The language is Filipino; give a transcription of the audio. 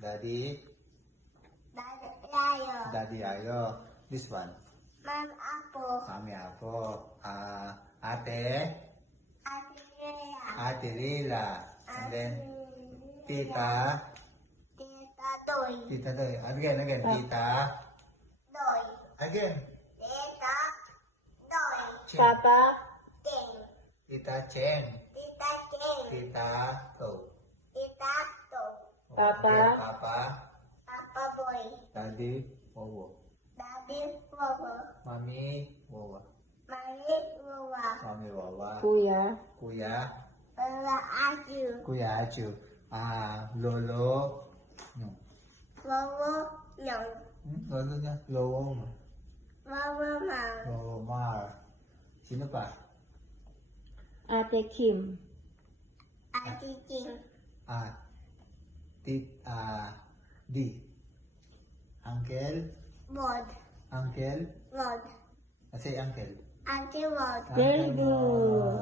Daddy. Daddy Yayo. Daddy Ayo. This one. Mom Apple. Mami Apo. Ate. Ate Rhea. Ate Rila. And then Tita. Tita Doy. Tita Doy. Again. Tita. Doy. Again. Tita Doy. Chen. Papa, Ting. Tita Chen. Tita Ting. Tita To. Tita To. Papa. Again, Papa. Papa Boy. Daddy. Wowo. Daddy Wowo. Mami. Wowa. Mommy Wowa. Mami Wawa. Kuya, Kuya. Wowa Aju. Kuya Achu. Lolo. No. Wowo Nyong. Lolo niya. Lowong. Wowo Mang. Lolo Mar. Sino pa? Ate Kim, Ate Ting. D. Uncle. Bod. Uncle. Bod. Say uncle. Auntie Bod. very Uncle Mo. good.